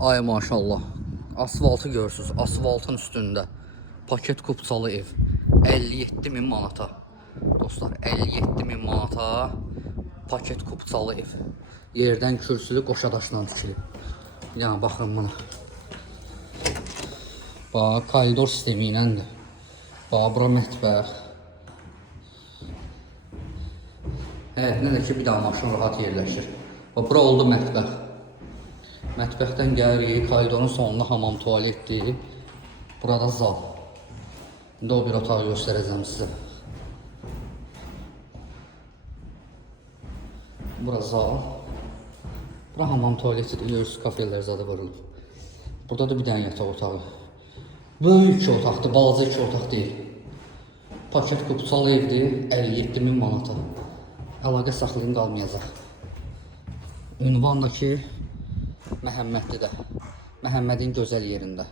Ay maşallah. Asfaltı görürsünüz. Asfaltın üstündə paket kupçalı ev 57.000 manata. Dostlar 57.000 manata paket kupçalı ev. Yerdən kürsülü qoşadaşla tikilib. Yəni baxın buna. Bax koridor sistemi iləndir. Bax bura mətbəx. Həyətinə də ki bir daha maşın rahat yerləşir. Bax bura oldu mətbəx. Mətbəxdən gəlirik, koridorun sonunda hamam tualetdir. Burada zal. İndi o bir otağı göstərəcəm sizə. Bura zal. Bura hamam tualetidir, görürsünüz kafelər zadı vurulub. Burada da bir dənə yataq otağı. Böyük iki otaqdır, balaca iki otaq deyil. Paket kupçalı evdir, 57.000 manata. Əlaqə saxlayın qalmayacaq. Ünvandakı Məhəmmədlidə. Məhəmmədin gözəl yerində.